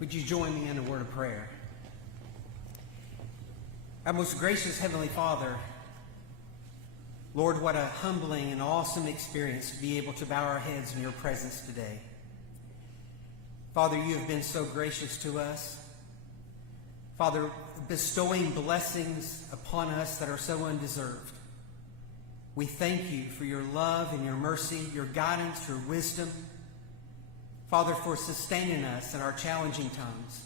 Would you join me in a word of prayer? Our most gracious Heavenly Father, Lord, what a humbling and awesome experience to be able to bow our heads in your presence today. Father, you have been so gracious to us. Father, bestowing blessings upon us that are so undeserved. We thank you for your love and your mercy, your guidance, your wisdom. Father, for sustaining us in our challenging times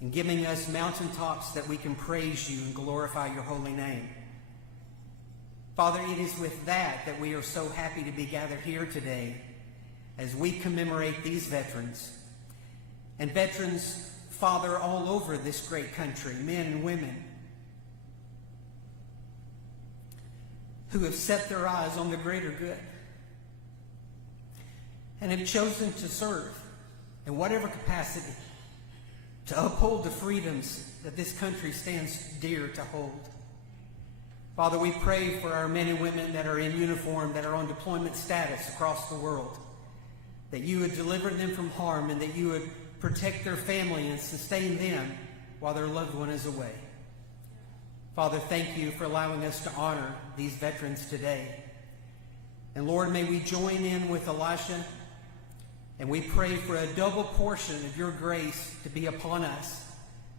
and giving us mountaintops that we can praise you and glorify your holy name. Father, it is with that we are so happy to be gathered here today as we commemorate these veterans. And veterans, Father, all over this great country, men and women, who have set their eyes on the greater good and have chosen to serve in whatever capacity to uphold the freedoms that this country stands dear to hold. Father, we pray for our men and women that are in uniform, that are on deployment status across the world, that you would deliver them from harm and that you would protect their family and sustain them while their loved one is away. Father, thank you for allowing us to honor these veterans today. And Lord, may we join in with Elisha, and we pray for a double portion of your grace to be upon us,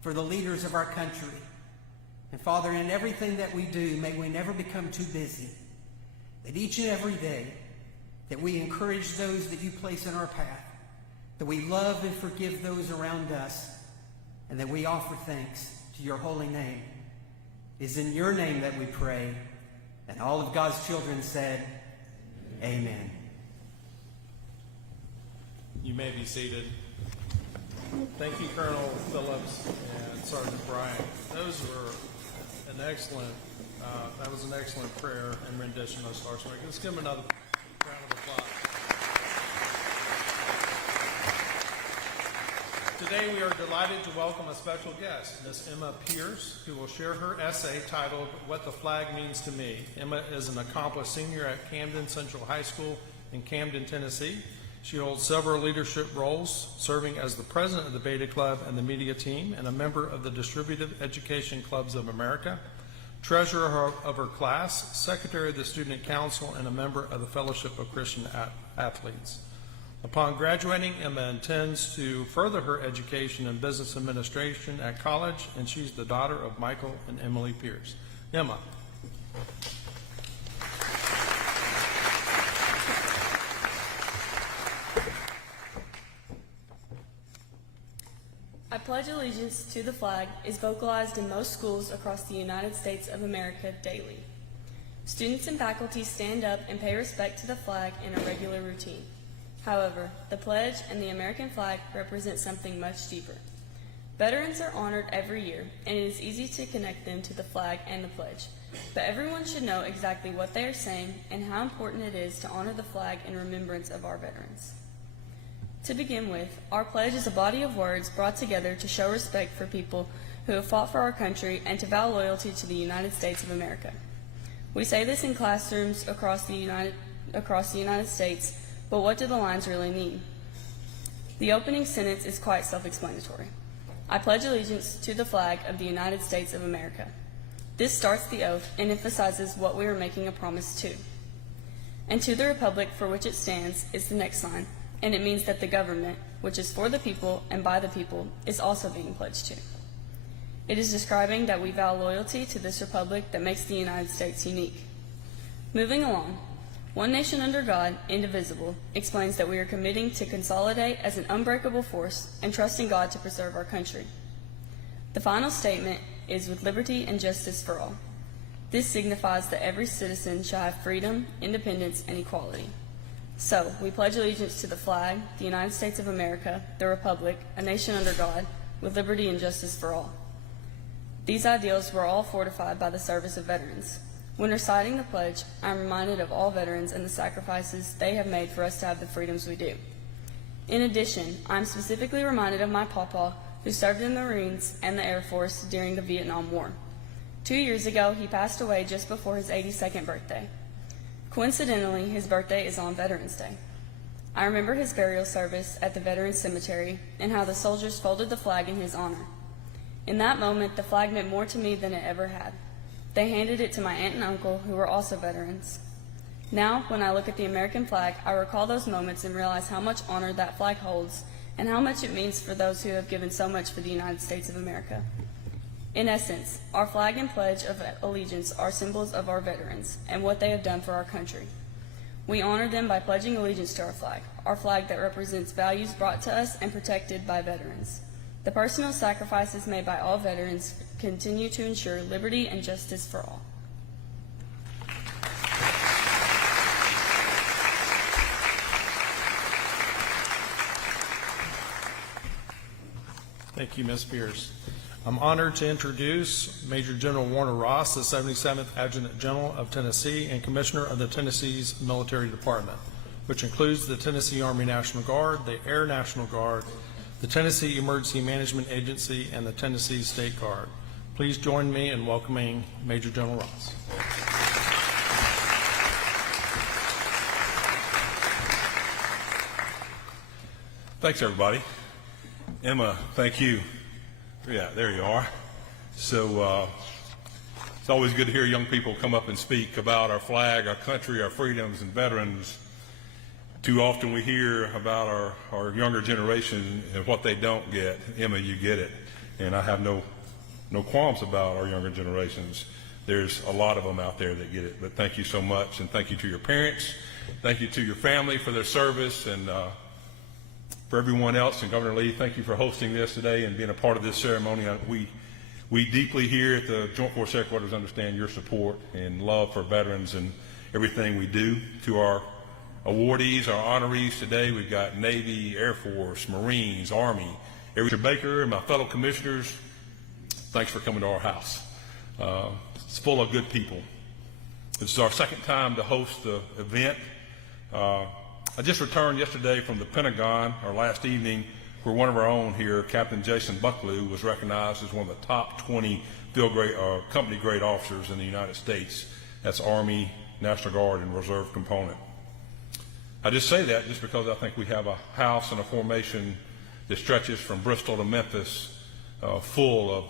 for the leaders of our country. And Father, in everything that we do, may we never become too busy, that each and every day that we encourage those that you place in our path, that we love and forgive those around us, and that we offer thanks to your holy name. It is in your name that we pray, and all of God's children said, Amen. You may be seated. Thank you, Colonel Phillips and Sergeant Bryant. Those were that was an excellent prayer and rendition of Star Spangled. Let's give them another round of applause. Today we are delighted to welcome a special guest, Miss Emma Pierce, who will share her essay titled, What the Flag Means to Me. Emma is an accomplished senior at Camden Central High School in Camden, Tennessee. She holds several leadership roles, serving as the president of the Beta Club and the media team, and a member of the Distributive Education Clubs of America, treasurer of her class, secretary of the Student Council, and a member of the Fellowship of Christian Athletes. Upon graduating, Emma intends to further her education in business administration at college, and she's the daughter of Michael and Emily Pierce. Emma. I Pledge Allegiance to the Flag is vocalized in most schools across the United States of America daily. Students and faculty stand up and pay respect to the flag in a regular routine. However, the pledge and the American flag represent something much deeper. Veterans are honored every year, and it is easy to connect them to the flag and the pledge. But everyone should know exactly what they are saying and how important it is to honor the flag in remembrance of our veterans. To begin with, our pledge is a body of words brought together to show respect for people who have fought for our country and to vow loyalty to the United States of America. We say this in classrooms across the United States, but what do the lines really mean? The opening sentence is quite self-explanatory. I pledge allegiance to the flag of the United States of America. This starts the oath and emphasizes what we are making a promise to. And to the republic for which it stands is the next line, and it means that the government, which is for the people and by the people, is also being pledged to. It is describing that we vow loyalty to this republic that makes the United States unique. Moving along, one nation under God, indivisible, explains that we are committing to consolidate as an unbreakable force and trusting God to preserve our country. The final statement is with liberty and justice for all. This signifies that every citizen shall have freedom, independence, and equality. So, we pledge allegiance to the flag, the United States of America, the Republic, a nation under God, with liberty and justice for all. These ideals were all fortified by the service of veterans. When reciting the pledge, I am reminded of all veterans and the sacrifices they have made for us to have the freedoms we do. In addition, I am specifically reminded of my pawpaw, who served in the Marines and the Air Force during the Vietnam War. 2 years ago, he passed away just before his 82nd birthday. Coincidentally, his birthday is on Veterans Day. I remember his burial service at the Veterans Cemetery and how the soldiers folded the flag in his honor. In that moment, the flag meant more to me than it ever had. They handed it to my aunt and uncle, who were also veterans. Now, when I look at the American flag, I recall those moments and realize how much honor that flag holds and how much it means for those who have given so much for the United States of America. In essence, our flag and pledge of allegiance are symbols of our veterans and what they have done for our country. We honor them by pledging allegiance to our flag that represents values brought to us and protected by veterans. The personal sacrifices made by all veterans continue to ensure liberty and justice for all. Thank you, Ms. Pierce. I'm honored to introduce Major General Warner Ross, the 77th Adjutant General of Tennessee and Commissioner of the Tennessee's Military Department, which includes the Tennessee Army National Guard, the Air National Guard, the Tennessee Emergency Management Agency, and the Tennessee State Guard. Please join me in welcoming Major General Ross. Thanks, everybody. Emma, thank you. Yeah, there you are. So it's always good to hear young people come up and speak about our flag, our country, our freedoms, and veterans. Too often we hear about our younger generation and what they don't get. Emma, you get it. And I have no qualms about our younger generations. There's a lot of them out there that get it. But thank you so much, and thank you to your parents. Thank you to your family for their service, and for everyone else. And Governor Lee, thank you for hosting this today and being a part of this ceremony. We deeply here at the Joint Force Headquarters understand your support and love for veterans and everything we do. To our awardees, our honorees today, we've got Navy, Air Force, Marines, Army, Mr. Baker, and my fellow commissioners, thanks for coming to our house. It's full of good people. This is our second time to host the event. I just returned yesterday from the Pentagon, our last evening, where one of our own here, Captain Jason Bucklew, was recognized as one of the top 20 company grade officers in the United States. That's Army, National Guard, and Reserve component. I just say that just because I think we have a house and a formation that stretches from Bristol to Memphis, full of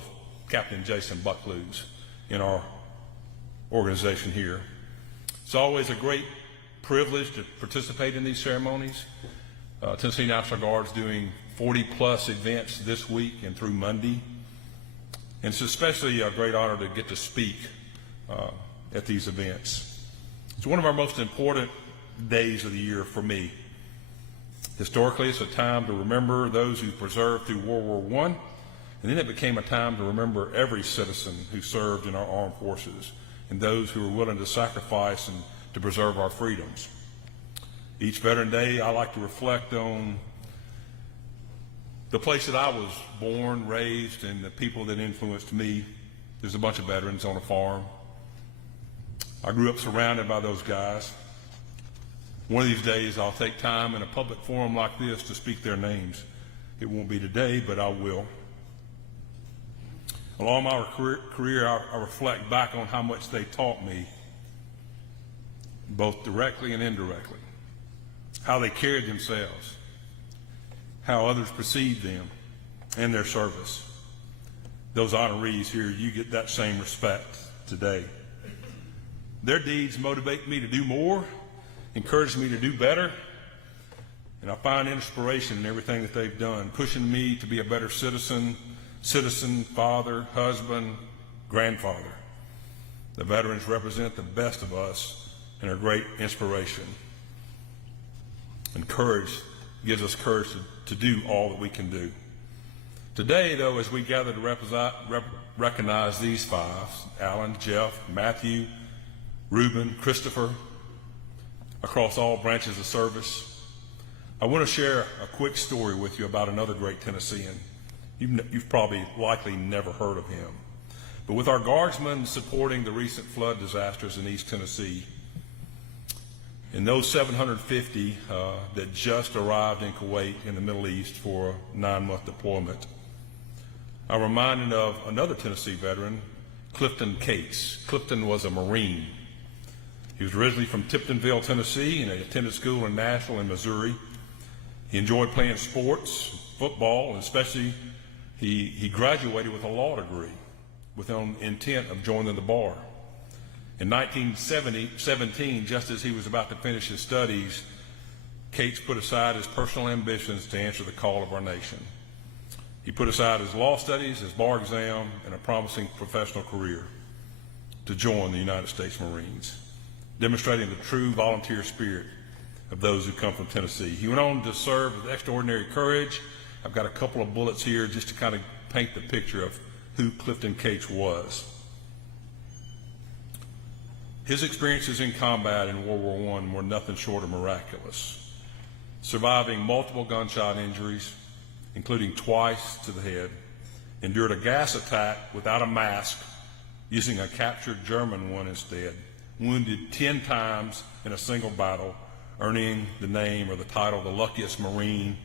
Captain Jason Bucklews in our organization here. It's always a great privilege to participate in these ceremonies. Tennessee National Guard is doing 40-plus events this week and through Monday. And it's especially a great honor to get to speak at these events. It's one of our most important days of the year for me. Historically, it's a time to remember those who preserved through World War I, and then it became a time to remember every citizen who served in our armed forces and those who were willing to sacrifice and to preserve our freedoms. Each Veteran Day, I like to reflect on the place that I was born, raised, and the people that influenced me. There's a bunch of veterans on a farm. I grew up surrounded by those guys. One of these days, I'll take time in a public forum like this to speak their names. It won't be today, but I will. Along my career, I reflect back on how much they taught me, both directly and indirectly, how they carried themselves, how others perceived them and their service. Those honorees here, you get that same respect today. Their deeds motivate me to do more, encourage me to do better, and I find inspiration in everything that they've done, pushing me to be a better citizen, father, husband, grandfather. The veterans represent the best of us and are great inspiration. And courage gives us courage to do all that we can do. Today, though, as we gather to recognize these five, Alan, Jeff, Matthew, Reuben, Christopher, across all branches of service, I want to share a quick story with you about another great Tennessean. You've probably likely never heard of him. But with our guardsmen supporting the recent flood disasters in East Tennessee, and those 750 that just arrived in Kuwait in the Middle East for a 9-month deployment, I'm reminded of another Tennessee veteran, Clifton Cates. Clifton was a Marine. He was originally from Tiptonville, Tennessee, and he attended school in Nashville and Missouri. He enjoyed playing sports, football, and especially he graduated with a law degree with an intent of joining the bar. In 1917, just as he was about to finish his studies, Cates put aside his personal ambitions to answer the call of our nation. He put aside his law studies, his bar exam, and a promising professional career to join the United States Marines, demonstrating the true volunteer spirit of those who come from Tennessee. He went on to serve with extraordinary courage. I've got a couple of bullets here just to kind of paint the picture of who Clifton Cates was. His experiences in combat in World War I were nothing short of miraculous. Surviving multiple gunshot injuries, including twice to the head, endured a gas attack without a mask, using a captured German one instead, wounded 10 times in a single battle, earning the name or the title the luckiest man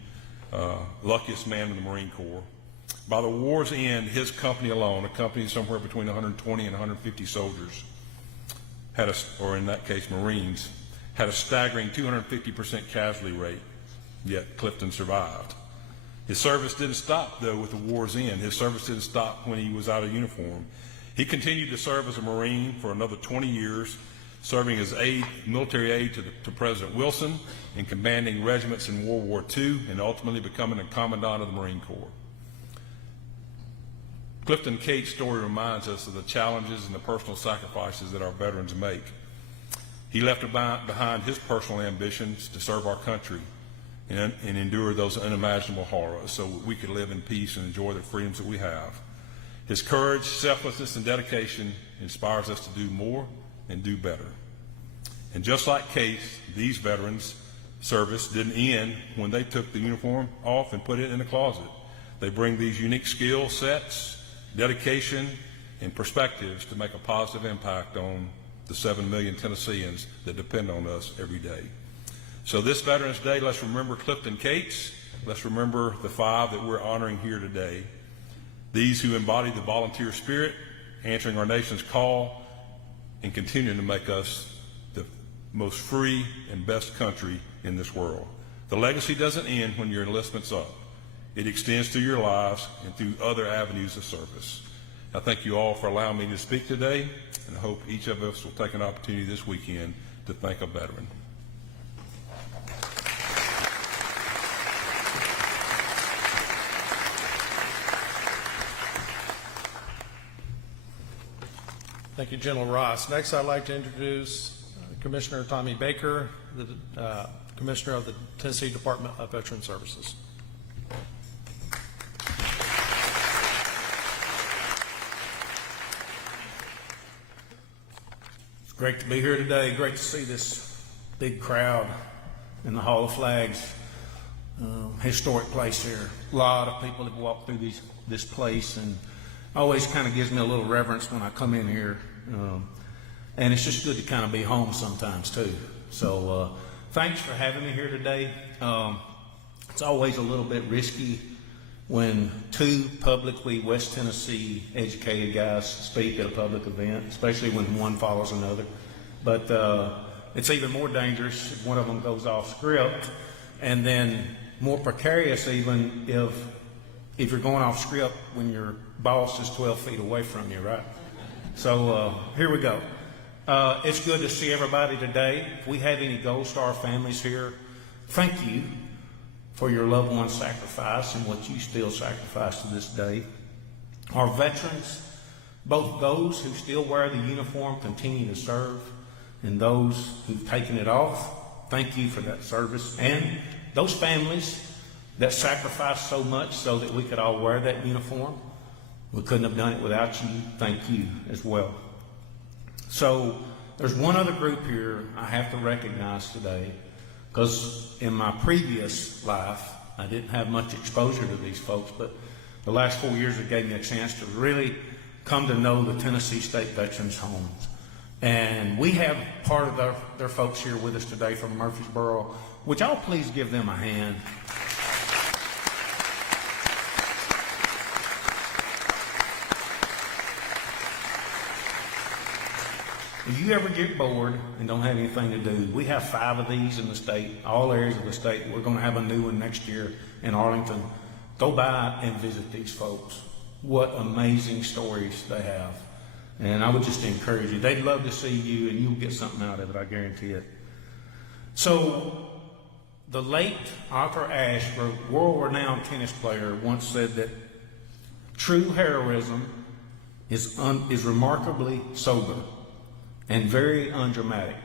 in the Marine Corps. By the war's end, his company alone, a company somewhere between 120 and 150 soldiers, or in that case Marines, had a staggering 250% casualty rate, yet Clifton survived. His service didn't stop, though, with the war's end. His service didn't stop when he was out of uniform. He continued to serve as a Marine for another 20 years, serving as military aide to President Wilson and commanding regiments in World War II, and ultimately becoming a commandant of the Marine Corps. Clifton Cates' story reminds us of the challenges and the personal sacrifices that our veterans make. He left behind his personal ambitions to serve our country and endure those unimaginable horrors so we could live in peace and enjoy the freedoms that we have. His courage, selflessness, and dedication inspires us to do more and do better. And just like Cates, these veterans' service didn't end when they took the uniform off and put it in the closet. They bring these unique skill sets, dedication, and perspectives to make a positive impact on the 7 million Tennesseans that depend on us every day. So this Veterans Day, let's remember Clifton Cates. Let's remember the 5 that we're honoring here today. These who embody the volunteer spirit, answering our nation's call, and continuing to make us the most free and best country in this world. The legacy doesn't end when your enlistment's up. It extends through your lives and through other avenues of service. I thank you all for allowing me to speak today, and I hope each of us will take an opportunity this weekend to thank a veteran. Thank you, General Ross. Next, I'd like to introduce Commissioner Tommy Baker, the Commissioner of the Tennessee Department of Veteran Services. It's great to be here today. Great to see this big crowd in the Hall of Flags. Historic place here. A lot of people have walked through this place, and always kind of gives me a little reverence when I come in here. And it's just good to kind of be home sometimes too. So thanks for having me here today. It's always a little bit risky when 2 publicly West Tennessee educated guys speak at a public event, especially when one follows another. But it's even more dangerous if one of them goes off script, and then more precarious even if you're going off script when your boss is 12 feet away from you, right? So here we go. It's good to see everybody today. If we have any Gold Star families here, thank you for your loved one's sacrifice and what you still sacrifice to this day. Our veterans, both those who still wear the uniform, continue to serve, and those who've taken it off, thank you for that service. And those families that sacrificed so much so that we could all wear that uniform, we couldn't have done it without you. Thank you as well. So there's one other group here I have to recognize today, because in my previous life, I didn't have much exposure to these folks, but the last 4 years it gave me a chance to really come to know the Tennessee State Veterans Homes. And we have part of their folks here with us today from Murfreesboro. Would y'all please give them a hand? if you ever get bored and don't have anything to do, we have 5 of these in the state, all areas of the state. We're going to have a new one next year in Arlington. Go by and visit these folks. What amazing stories they have. And I would just encourage you. They'd love to see you, and you'll get something out of it, I guarantee it. So, the late Arthur Ashe, a world-renowned tennis player, once said that true heroism is remarkably sober and very undramatic.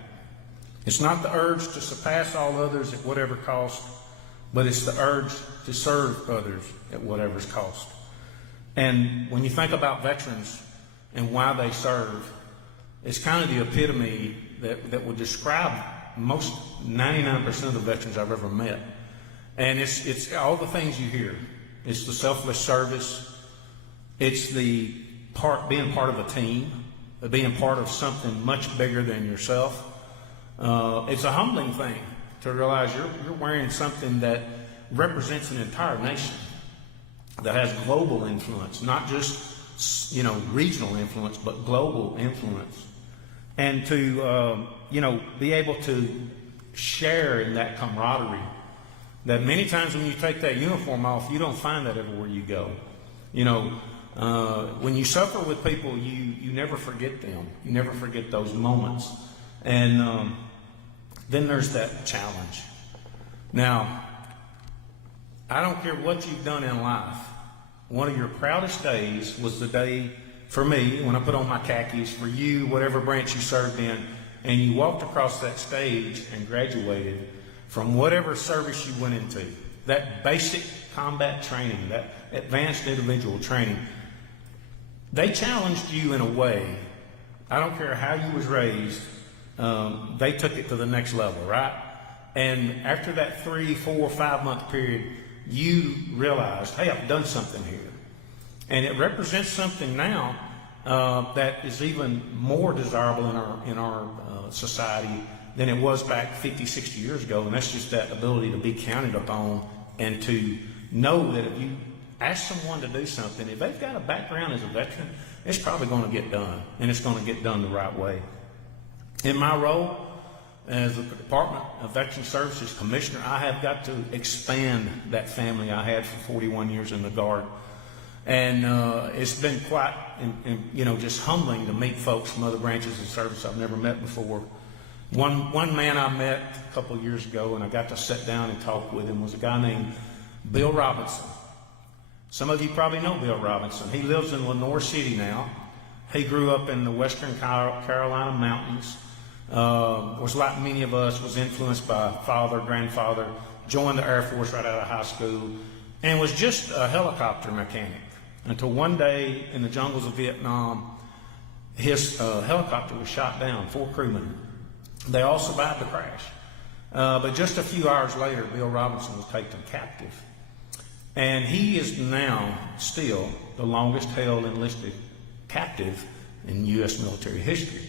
It's not the urge to surpass all others at whatever cost, but it's the urge to serve others at whatever's cost. And when you think about veterans and why they serve, it's kind of the epitome that would describe most 99% of the veterans I've ever met. And it's all the things you hear. It's the selfless service. It's the being part of a team, being part of something much bigger than yourself. It's a humbling thing to realize you're wearing something that represents an entire nation, that has global influence, not just regional influence, but global influence. And to be able to share in that camaraderie, that many times when you take that uniform off, you don't find that everywhere you go. When you suffer with people, you never forget them. You never forget those moments. And then there's that challenge. Now, I don't care what you've done in life. One of your proudest days was the day, for me, when I put on my khakis, for you, whatever branch you served in, and you walked across that stage and graduated from whatever service you went into. That basic combat training, that advanced individual training, they challenged you in a way. I don't care how you was raised, they took it to the next level, right? And after that 3, 4, 5 month period, you realized, hey, I've done something here. And it represents something now that is even more desirable in our society than it was back 50, 60 years ago. And that's just that ability to be counted upon and to know that if you ask someone to do something, if they've got a background as a veteran, it's probably going to get done, and it's going to get done the right way. In my role as the Department of Veteran Services Commissioner, I have got to expand that family I had for 41 years in the Guard. And it's been quite, just humbling to meet folks from other branches of service I've never met before. One man I met a couple of years ago, and I got to sit down and talk with him, was a guy named Bill Robinson. Some of you probably know Bill Robinson. He lives in Lenore City now. He grew up in the western Carolina mountains. Was like many of us, was influenced by father, grandfather, joined the Air Force right out of high school, and was just a helicopter mechanic until one day in the jungles of Vietnam, his helicopter was shot down, 4 crewmen. They all survived the crash. But just a few hours later, Bill Robinson was taken captive. And he is now still the longest held enlisted captive in U.S. military history.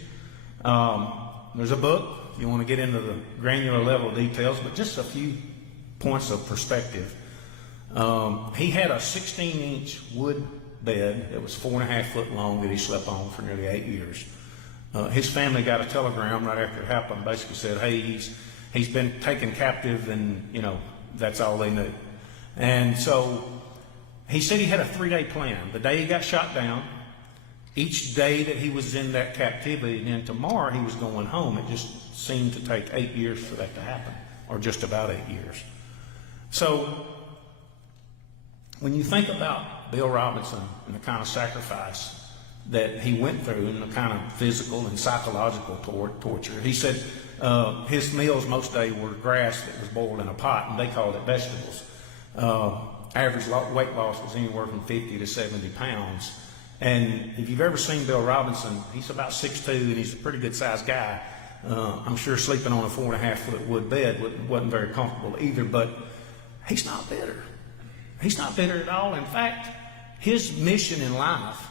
There's a book, if you want to get into the granular level details, but just a few points of perspective. He had a 16-inch wood bed that was 4.5 foot long that he slept on for nearly 8 years. His family got a telegram right after it happened, basically said, hey, he's been taken captive, and, that's all they knew. And so he said he had a 3-day plan. The day he got shot down, each day that he was in that captivity, and then tomorrow he was going home. It just seemed to take 8 years for that to happen, or just about 8 years. So when you think about Bill Robinson and the kind of sacrifice that he went through and the kind of physical and psychological torture, he said his meals most days were grass that was boiled in a pot, and they called it vegetables. Average weight loss was anywhere from 50 to 70 pounds. And if you've ever seen Bill Robinson, he's about 6'2", and he's a pretty good sized guy. I'm sure sleeping on a 4.5 foot wood bed wasn't very comfortable either, but he's not bitter. He's not bitter at all. In fact, his mission in life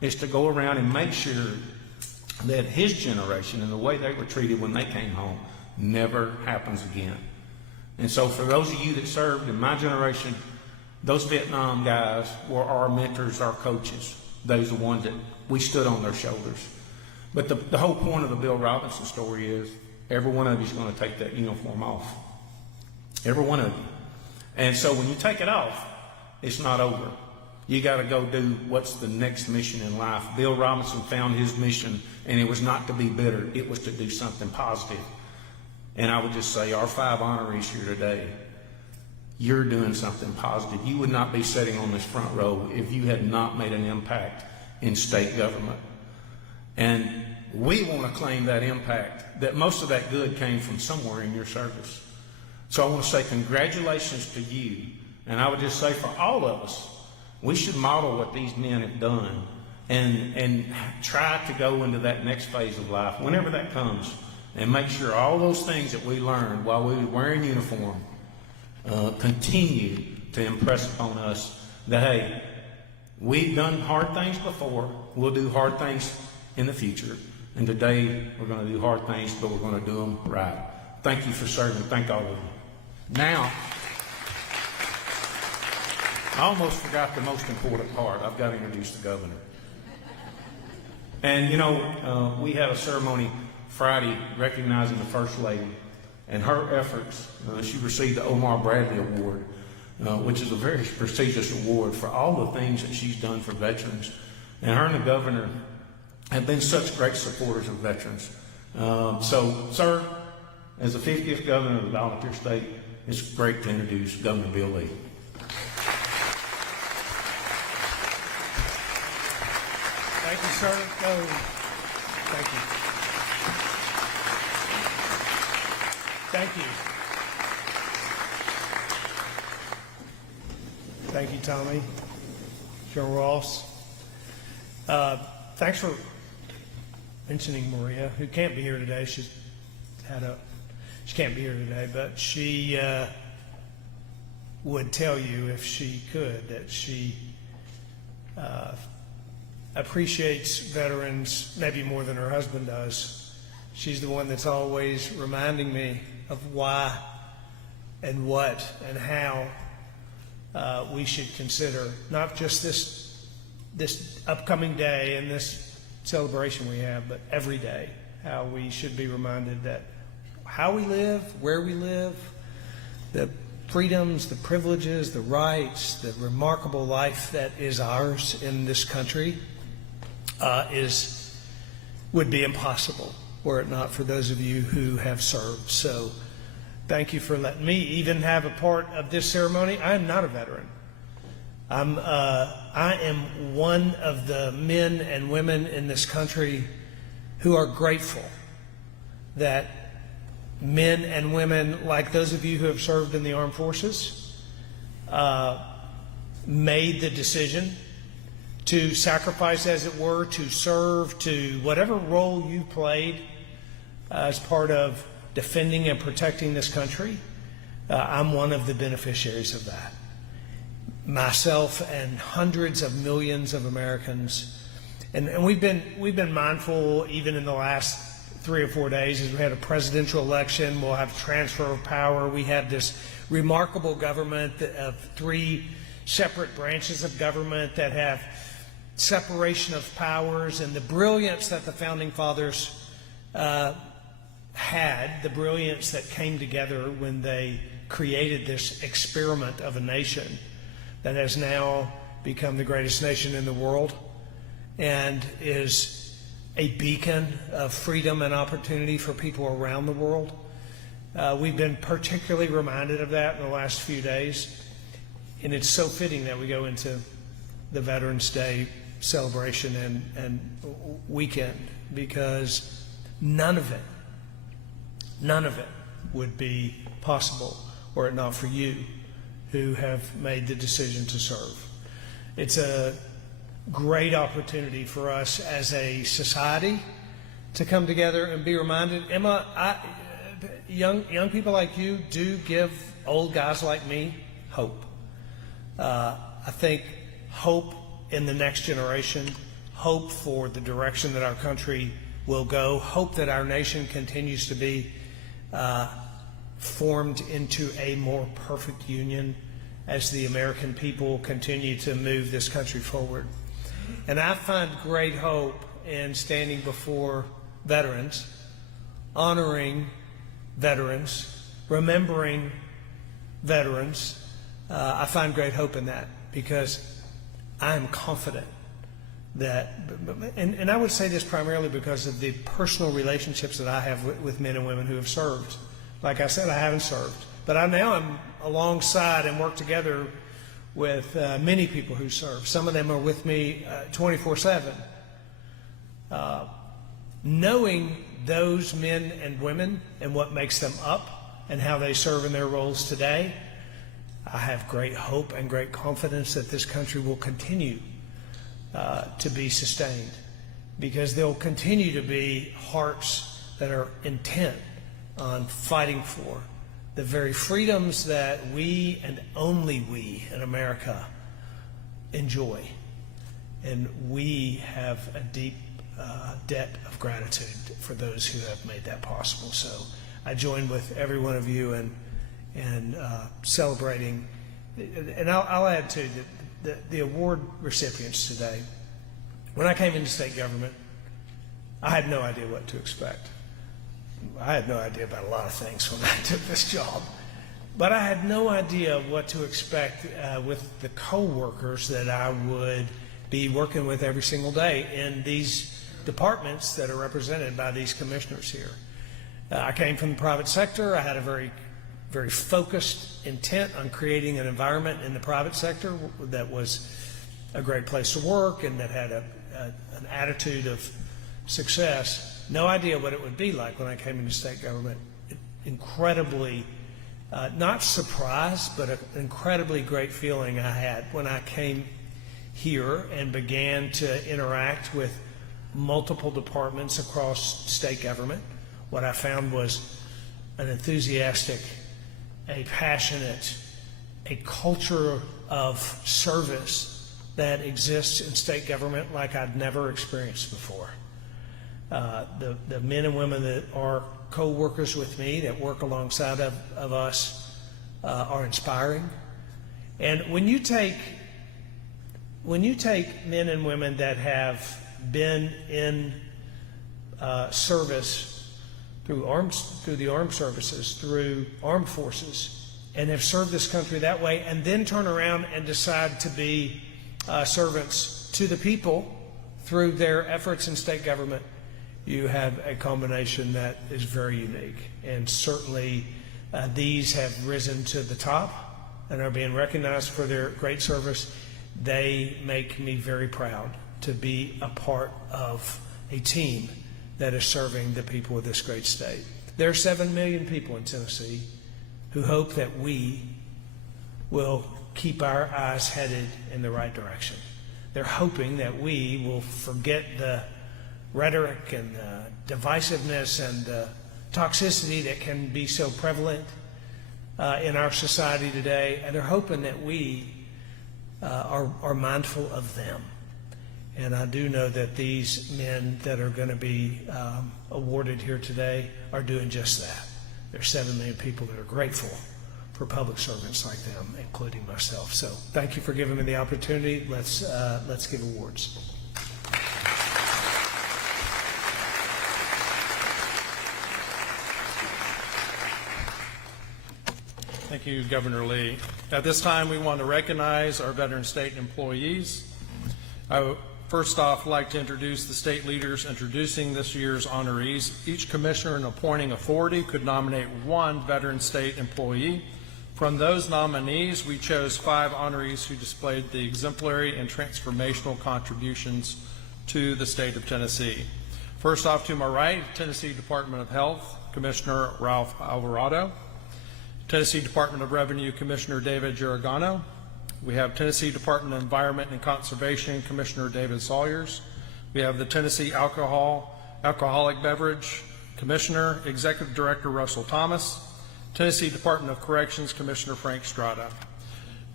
is to go around and make sure that his generation and the way they were treated when they came home never happens again. And so for those of you that served in my generation, those Vietnam guys were our mentors, our coaches. Those are the ones that we stood on their shoulders. But the whole point of the Bill Robinson story is every one of you is going to take that uniform off. Every one of you. And so when you take it off, it's not over. You got to go do what's the next mission in life. Bill Robinson found his mission, and it was not to be bitter. It was to do something positive. And I would just say, our 5 honorees here today, you're doing something positive. You would not be sitting on this front row if you had not made an impact in state government. And we want to claim that impact, that most of that good came from somewhere in your service. So I want to say congratulations to you. And I would just say for all of us, we should model what these men have done and try to go into that next phase of life, whenever that comes, and make sure all those things that we learned while we were wearing uniform continue to impress upon us that, hey, we've done hard things before, we'll do hard things in the future, and today we're going to do hard things, but we're going to do them right. Thank you for serving. Thank all of you. Now, I almost forgot the most important part. I've got to introduce the governor. And, we had a ceremony Friday recognizing the First Lady and her efforts. She received the Omar Bradley Award, which is a very prestigious award for all the things that she's done for veterans. And her and the governor have been such great supporters of veterans. So, sir, as the 50th governor of the volunteer state, it's great to introduce Governor Bill Lee. Thank you, sir. Thank you. Thank you. Thank you, Tommy. Joe Ross. Thanks for mentioning Maria, who can't be here today. She can't be here today, but she would tell you, if she could, that she appreciates veterans maybe more than her husband does. She's the one that's always reminding me of why and what and how we should consider not just this upcoming day and this celebration we have, but every day, how we should be reminded that how we live, where we live, the freedoms, the privileges, the rights, the remarkable life that is ours in this country would be impossible were it not for those of you who have served. So thank you for letting me even have a part of this ceremony. I am not a veteran. I am one of the men and women in this country who are grateful that men and women like those of you who have served in the armed forces made the decision to sacrifice, as it were, to serve, to whatever role you played as part of defending and protecting this country. I'm one of the beneficiaries of that. Myself and hundreds of millions of Americans, and we've been mindful even in the last 3 or 4 days as we had a presidential election. We'll have transfer of power. We have this remarkable government of 3 separate branches of government that have separation of powers, and the brilliance that the Founding Fathers had, the brilliance that came together when they created this experiment of a nation that has now become the greatest nation in the world and is a beacon of freedom and opportunity for people around the world. We've been particularly reminded of that in the last few days, and it's so fitting that we go into the Veterans Day celebration and weekend, because none of it would be possible were it not for you who have made the decision to serve. It's a great opportunity for us as a society to come together and be reminded. Emma, young people like you do give old guys like me hope. I think hope in the next generation, hope for the direction that our country will go, hope that our nation continues to be formed into a more perfect union as the American people continue to move this country forward. And I find great hope in standing before veterans, honoring veterans, remembering veterans. I find great hope in that because I am confident that, and I would say this primarily because of the personal relationships that I have with men and women who have served. Like I said, I haven't served, but now I'm alongside and work together with many people who serve. Some of them are with me 24/7. Knowing those men and women and what makes them up and how they serve in their roles today, I have great hope and great confidence that this country will continue to be sustained, because there will continue to be hearts that are intent on fighting for the very freedoms that we and only we in America enjoy. And we have a deep debt of gratitude for those who have made that possible. So I join with every one of you in celebrating. And I'll add too that the award recipients today, when I came into state government, I had no idea what to expect. I had no idea about a lot of things when I took this job, but I had no idea what to expect with the co-workers that I would be working with every single day in these departments that are represented by these commissioners here. I came from the private sector. I had a very, very focused intent on creating an environment in the private sector that was a great place to work and that had an attitude of success. No idea what it would be like when I came into state government. Incredibly, not surprised, but an incredibly great feeling I had when I came here and began to interact with multiple departments across state government. What I found was an enthusiastic, a passionate, a culture of service that exists in state government like I'd never experienced before. The men and women that are co-workers with me, that work alongside of us, are inspiring. And when you take men and women that have been in service through the armed services, through armed forces, and have served this country that way, and then turn around and decide to be servants to the people through their efforts in state government, you have a combination that is very unique. And certainly these have risen to the top and are being recognized for their great service. They make me very proud to be a part of a team that is serving the people of this great state. There are 7 million people in Tennessee who hope that we will keep our eyes headed in the right direction. They're hoping that we will forget the rhetoric and the divisiveness and the toxicity that can be so prevalent in our society today, and they're hoping that we are mindful of them. And I do know that these men that are going to be awarded here today are doing just that. There's 7 million people that are grateful for public servants like them, including myself. So thank you for giving me the opportunity. Let's give awards. Thank you, Governor Lee. At this time, we want to recognize our veteran state employees. I would first off like to introduce the state leaders introducing this year's honorees. Each commissioner and appointing authority could nominate 1 veteran state employee. From those nominees, we chose 5 honorees who displayed the exemplary and transformational contributions to the state of Tennessee. First off, to my right, Tennessee Department of Health, Commissioner Ralph Alvarado. Tennessee Department of Revenue, Commissioner David Giragano. We have Tennessee Department of Environment and Conservation, Commissioner David Sawyers. We have the Tennessee Alcoholic Beverage Commissioner, Executive Director Russell Thomas. Tennessee Department of Corrections, Commissioner Frank Strada.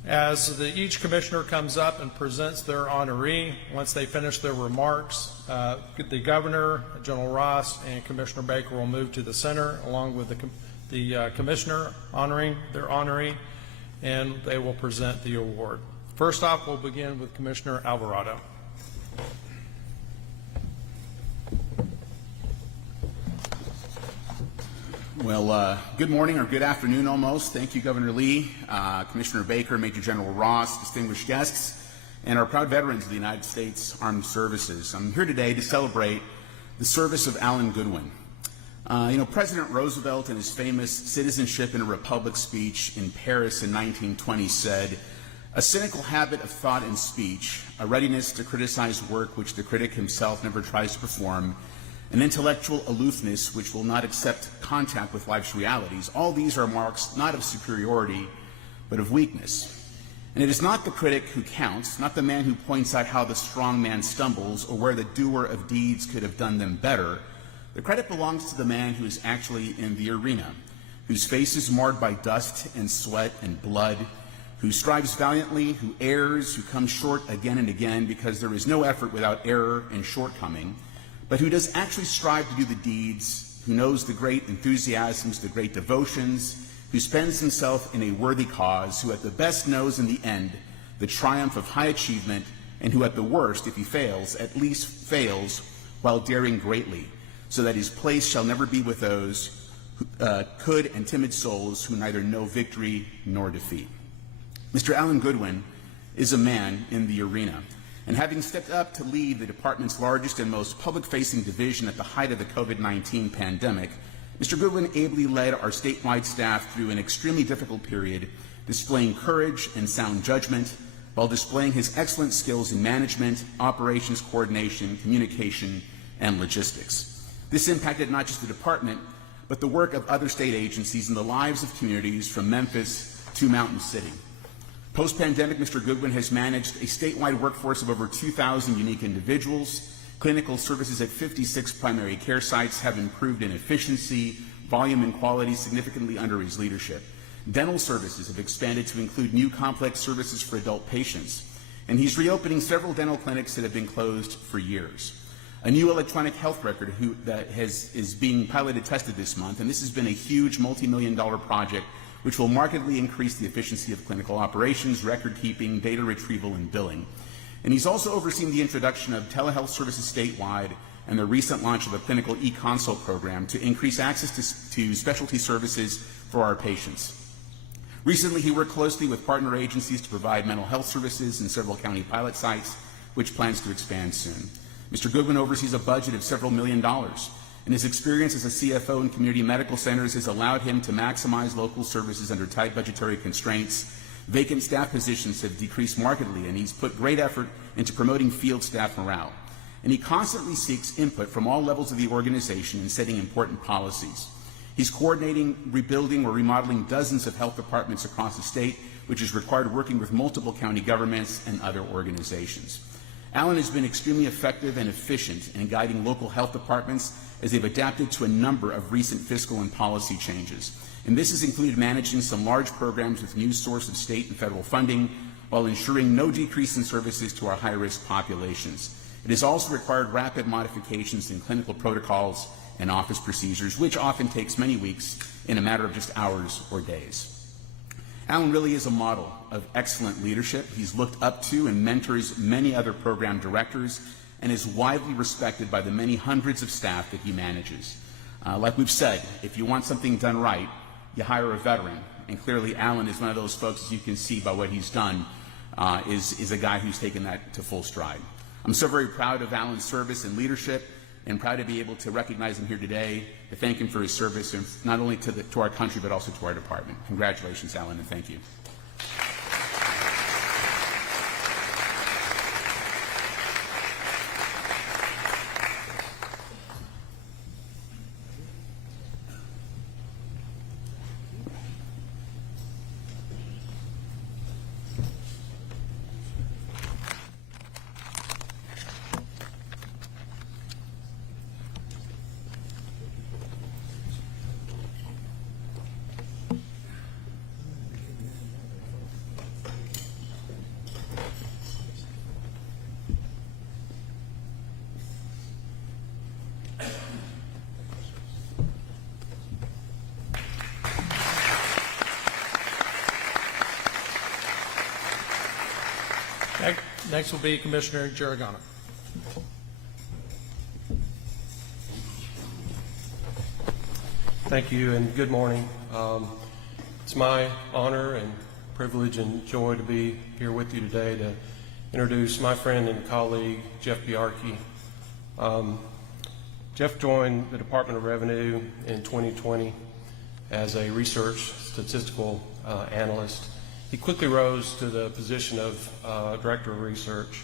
As each commissioner comes up and presents their honoree, once they finish their remarks, the governor, General Ross, and Commissioner Baker will move to the center along with the commissioner honoring their honoree, and they will present the award. First off, we'll begin with Commissioner Alvarado. Well, good morning or good afternoon almost. Thank you, Governor Lee, Commissioner Baker, Major General Ross, distinguished guests, and our proud veterans of the United States Armed Services. I'm here today to celebrate the service of Alan Goodwin. President Roosevelt in his famous Citizenship in a Republic speech in Paris in 1920 said, "A cynical habit of thought and speech, a readiness to criticize work which the critic himself never tries to perform, an intellectual aloofness which will not accept contact with life's realities, all these are marks not of superiority, but of weakness. And it is not the critic who counts, not the man who points out how the strong man stumbles or where the doer of deeds could have done them better. The credit belongs to the man who is actually in the arena, whose face is marred by dust and sweat and blood, who strives valiantly, who errs, who comes short again and again, because there is no effort without error and shortcoming, but who does actually strive to do the deeds, who knows the great enthusiasms, the great devotions, who spends himself in a worthy cause, who at the best knows in the end the triumph of high achievement, and who at the worst, if he fails, at least fails while daring greatly, so that his place shall never be with those who, could and timid souls who neither know victory nor defeat." Mr. Alan Goodwin is a man in the arena, and having stepped up to lead the department's largest and most public-facing division at the height of the COVID-19 pandemic, Mr. Goodwin ably led our statewide staff through an extremely difficult period, displaying courage and sound judgment while displaying his excellent skills in management, operations coordination, communication, and logistics. This impacted not just the department, but the work of other state agencies and the lives of communities from Memphis to Mountain City. Post-pandemic, Mr. Goodwin has managed a statewide workforce of over 2,000 unique individuals. Clinical services at 56 primary care sites have improved in efficiency, volume, and quality significantly under his leadership. Dental services have expanded to include new complex services for adult patients, and he's reopening several dental clinics that have been closed for years. A new electronic health record is being piloted tested this month, and this has been a huge multi-million-dollar project which will markedly increase the efficiency of clinical operations, record keeping, data retrieval, and billing. And he's also overseen the introduction of telehealth services statewide and the recent launch of a clinical e-consult program to increase access to specialty services for our patients. Recently, he worked closely with partner agencies to provide mental health services in several county pilot sites, which plans to expand soon. Mr. Goodwin oversees a budget of several $1 million, and his experience as a CFO in community medical centers has allowed him to maximize local services under tight budgetary constraints. Vacant staff positions have decreased markedly, and he's put great effort into promoting field staff morale. And he constantly seeks input from all levels of the organization in setting important policies. He's coordinating, rebuilding, or remodeling dozens of health departments across the state, which has required working with multiple county governments and other organizations. Alan has been extremely effective and efficient in guiding local health departments as they've adapted to a number of recent fiscal and policy changes. And this has included managing some large programs with new source of state and federal funding while ensuring no decrease in services to our high-risk populations. It has also required rapid modifications in clinical protocols and office procedures, which often takes many weeks in a matter of just hours or days. Alan really is a model of excellent leadership. He's looked up to and mentors many other program directors and is widely respected by the many hundreds of staff that he manages. Like we've said, if you want something done right, you hire a veteran. And clearly Alan is one of those folks, as you can see by what he's done, is a guy who's taken that to full stride. I'm so very proud of Alan's service and leadership, and proud to be able to recognize him here today, to thank him for his service, and not only to our country, but also to our department. Congratulations, Alan, and thank you. Next will be Commissioner Geragano. Thank you and good morning. It's my honor and privilege and joy to be here with you today to introduce my friend and colleague, Jeff Biarchi. Jeff joined the Department of Revenue in 2020 as a research statistical analyst. He quickly rose to the position of Director of Research.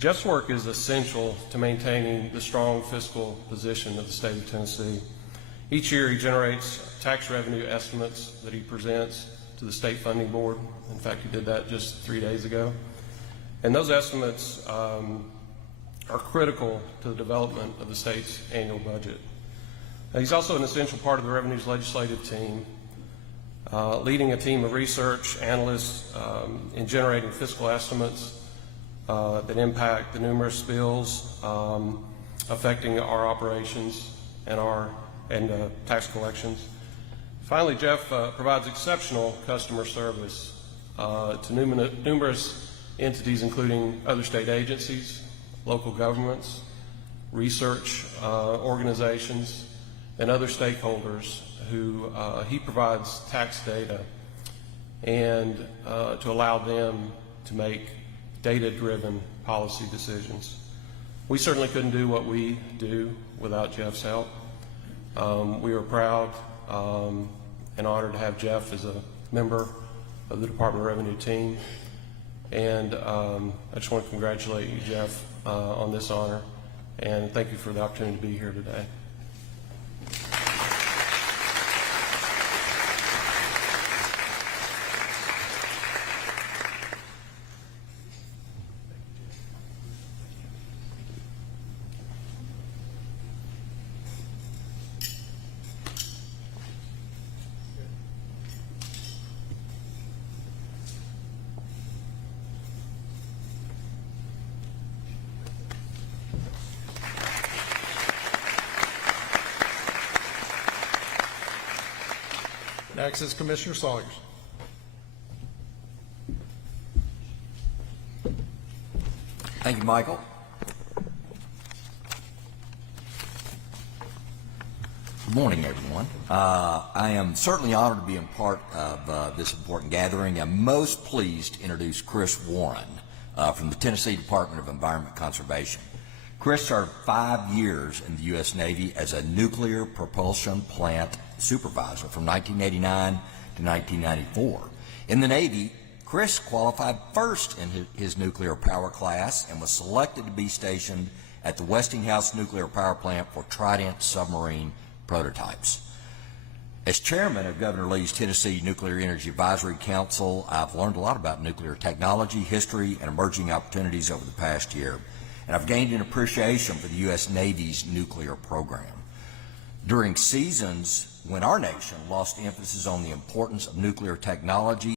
Jeff's work is essential to maintaining the strong fiscal position of the state of Tennessee. Each year he generates tax revenue estimates that he presents to the State Funding Board. In fact, he did that just 3 days ago. And those estimates are critical to the development of the state's annual budget. He's also an essential part of the Revenue's legislative team, leading a team of research analysts in generating fiscal estimates that impact the numerous bills affecting our operations and tax collections. Finally, Jeff provides exceptional customer service to numerous entities, including other state agencies, local governments, research organizations, and other stakeholders who he provides tax data and to allow them to make data-driven policy decisions. We certainly couldn't do what we do without Jeff's help. We are proud and honored to have Jeff as a member of the Department of Revenue team. And I just want to congratulate you, Jeff, on this honor, and thank you for the opportunity to be here today. Next is Commissioner Sawyers. Thank you, Michael. Good morning, everyone. I am certainly honored to be a part of this important gathering. I'm most pleased to introduce Chris Warren from the Tennessee Department of Environment Conservation. Chris served 5 years in the U.S. Navy as a nuclear propulsion plant supervisor from 1989 to 1994. In the Navy, Chris qualified first in his nuclear power class and was selected to be stationed at the Westinghouse Nuclear Power Plant for Trident submarine prototypes. As chairman of Governor Lee's Tennessee Nuclear Energy Advisory Council, I've learned a lot about nuclear technology, history, and emerging opportunities over the past year, and I've gained an appreciation for the U.S. Navy's nuclear program. During seasons when our nation lost emphasis on the importance of nuclear technology